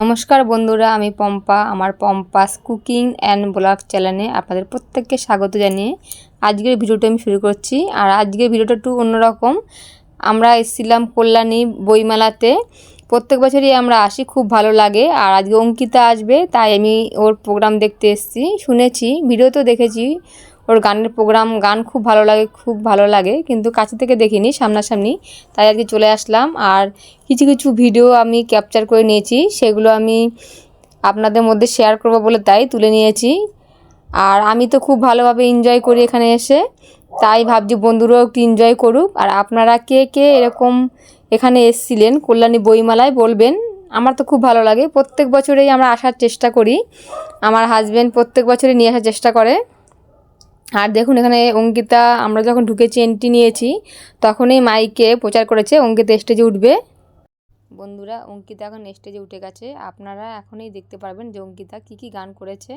নমস্কার বন্ধুরা, আমি পম্পা। আমার পম্পাস কুকিং অ্যান্ড ব্লগ চ্যানেলে আপনাদের প্রত্যেককে স্বাগত জানিয়ে আজকের ভিডিওটা আমি শুরু করছি। আর আজকের ভিডিওটা একটু অন্যরকম। আমরা এসেছিলাম কল্যাণী বইমেলাতে। প্রত্যেক বছরই আমরা আসি, খুব ভালো লাগে। আর আজকে অঙ্কিতা আসবে, তাই আমি ওর প্রোগ্রাম দেখতে এসেছি। শুনেছি, ভিডিওতেও দেখেছি ওর গানের প্রোগ্রাম, গান খুব ভালো লাগে, কিন্তু কাছে থেকে দেখিনি, সামনাসামনি। তাই আজকে চলে আসলাম। আর কিছু কিছু ভিডিও আমি ক্যাপচার করে নিয়েছি, সেগুলো আমি আপনাদের মধ্যে শেয়ার করব বলে তাই তুলে নিয়েছি। আর আমি তো খুব ভালোভাবে এনজয় করি এখানে এসে, তাই ভাবছি বন্ধুরাও একটু এনজয় করুক। আর আপনারা কে কে এরকম এখানে এসেছিলেন কল্যাণী বইমেলায় বলবেন। আমার তো খুব ভালো লাগে, প্রত্যেক বছরেই আমরা আসার চেষ্টা করি। আমার হাজব্যান্ড প্রত্যেক বছরই নিয়ে আসার চেষ্টা করে। আর দেখুন এখানে অঙ্কিতা, আমরা যখন ঢুকেছি, এন্ট্রি নিয়েছি, তখনই মাইকে প্রচার করেছে অঙ্কিতা স্টেজে উঠবে। বন্ধুরা, অঙ্কিতা এখন স্টেজে উঠে গেছে। আপনারা এখনই দেখতে পারবেন যে অঙ্কিতা কি কি গান করেছে।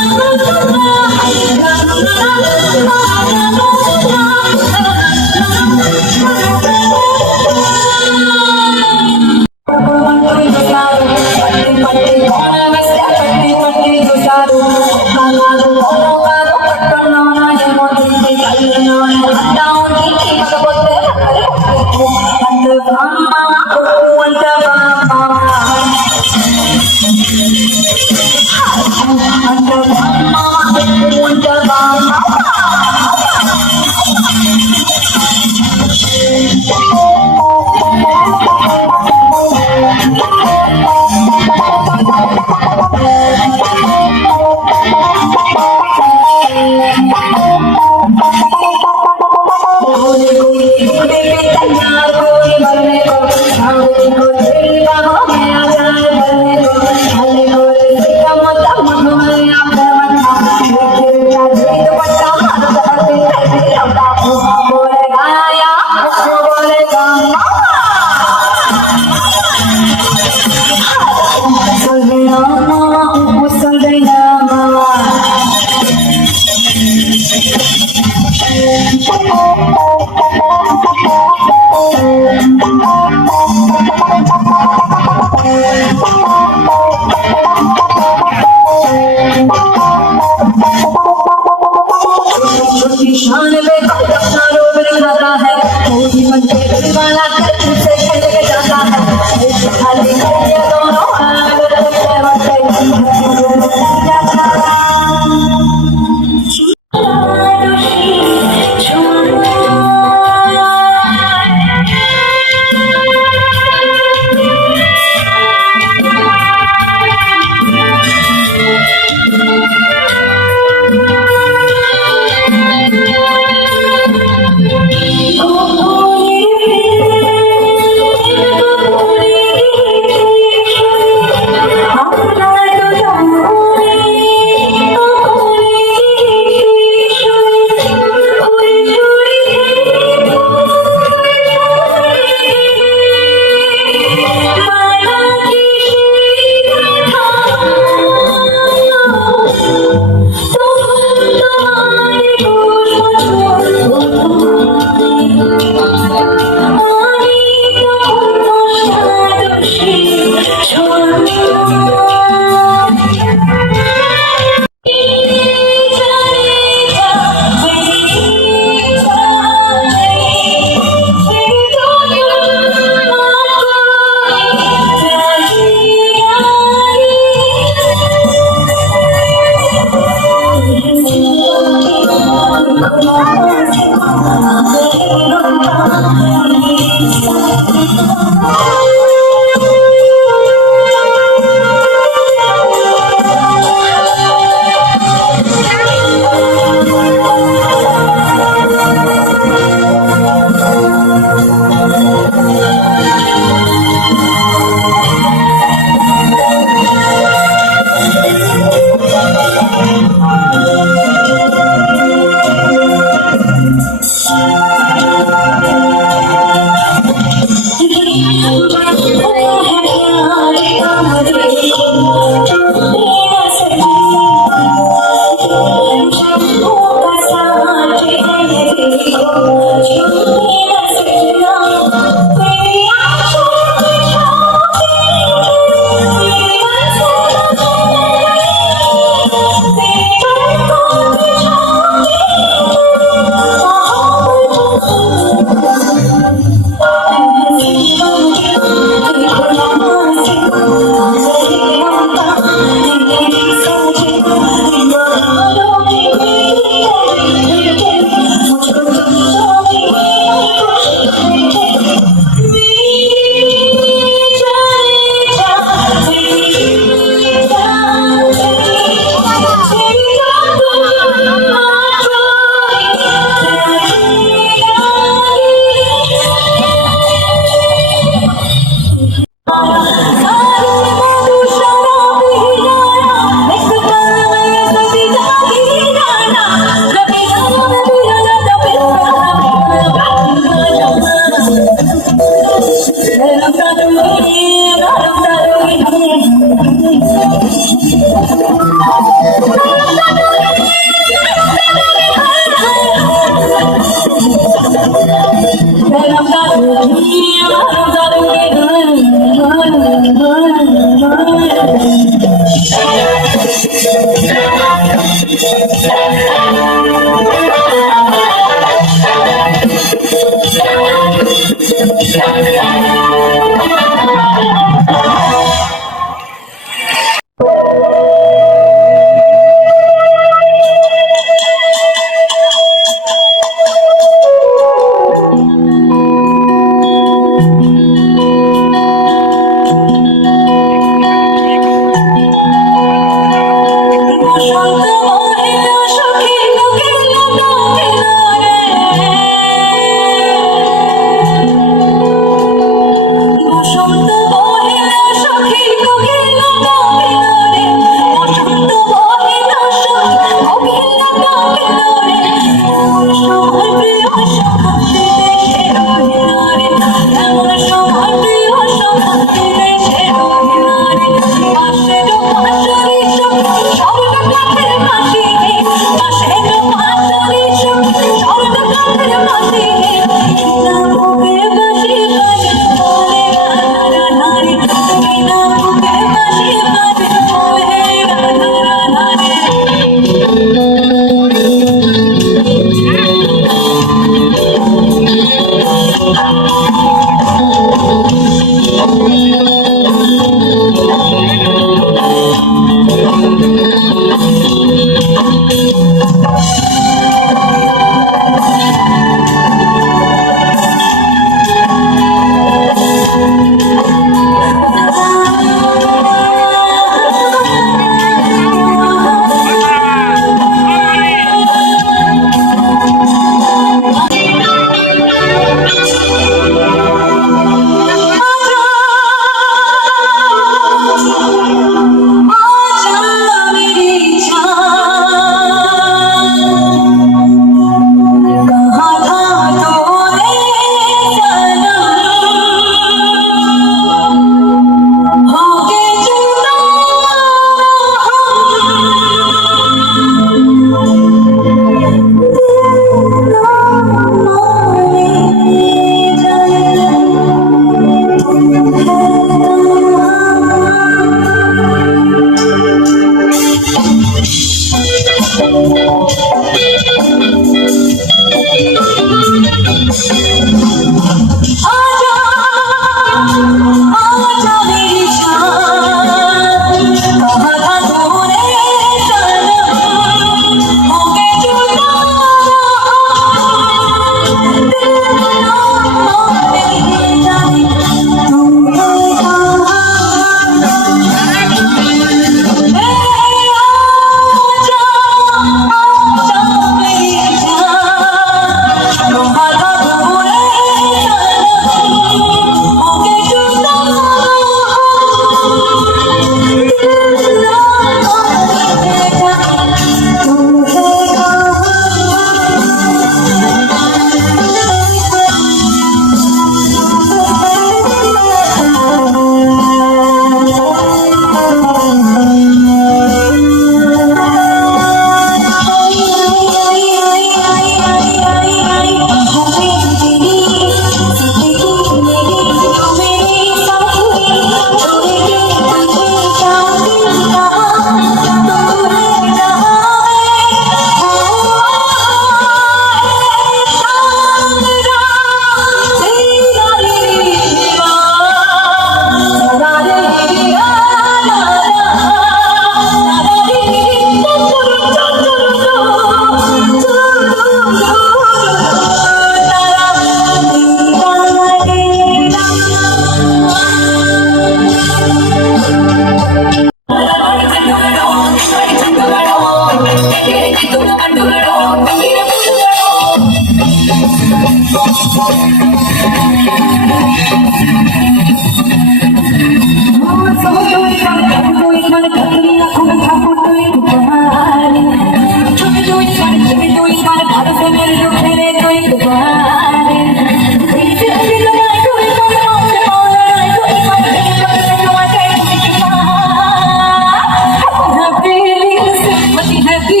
Happy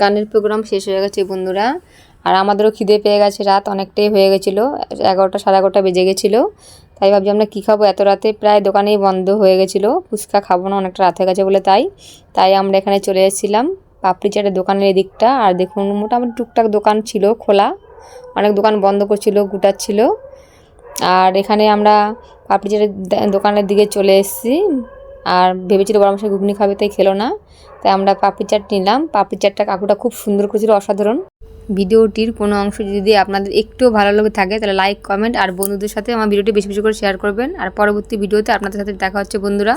গানের প্রোগ্রাম শেষ হয়ে গেছে বন্ধুরা, আর আমাদেরও খিদে পেয়ে গেছে, রাত অনেকটাই হয়ে গেছিলো, 11টা সাড়ে 11টা বেজে গেছিলো। তাই ভাবছি আমরা কী খাবো এত রাতে, প্রায় দোকানেই বন্ধ হয়ে গেছিলো, ফুচকা খাবো না, অনেকটা রাত হয়ে গেছে বলে। তাই আমরা এখানে চলে এসেছিলাম পাপড়ি চাটের দোকানের এদিকটা। আর দেখুন মোটামুটি টুকটাক দোকান ছিল খোলা, অনেক দোকান বন্ধ করছিল, গুটাচ্ছিল। আর এখানে আমরা পাপড়ি চাটের দোকানের দিকে চলে এসেছি, আর ভেবেছিল বড় মশাই ঘুগনি খাবে, তাই খেলো না। তাই আমরা পাপড়ি চাট নিলাম। পাপড়ি চাটটা কাকুটা খুব সুন্দর করেছিল, অসাধারণ। ভিডিওটির কোনো অংশ যদি আপনাদের একটু ভালো লাগে থাকে তাহলে লাইক, কমেন্ট আর বন্ধুদের সাথে আমার ভিডিওটি বেশি বেশি করে শেয়ার করবেন। আর পরবর্তী ভিডিওতে আপনাদের সাথে দেখা হচ্ছে বন্ধুরা।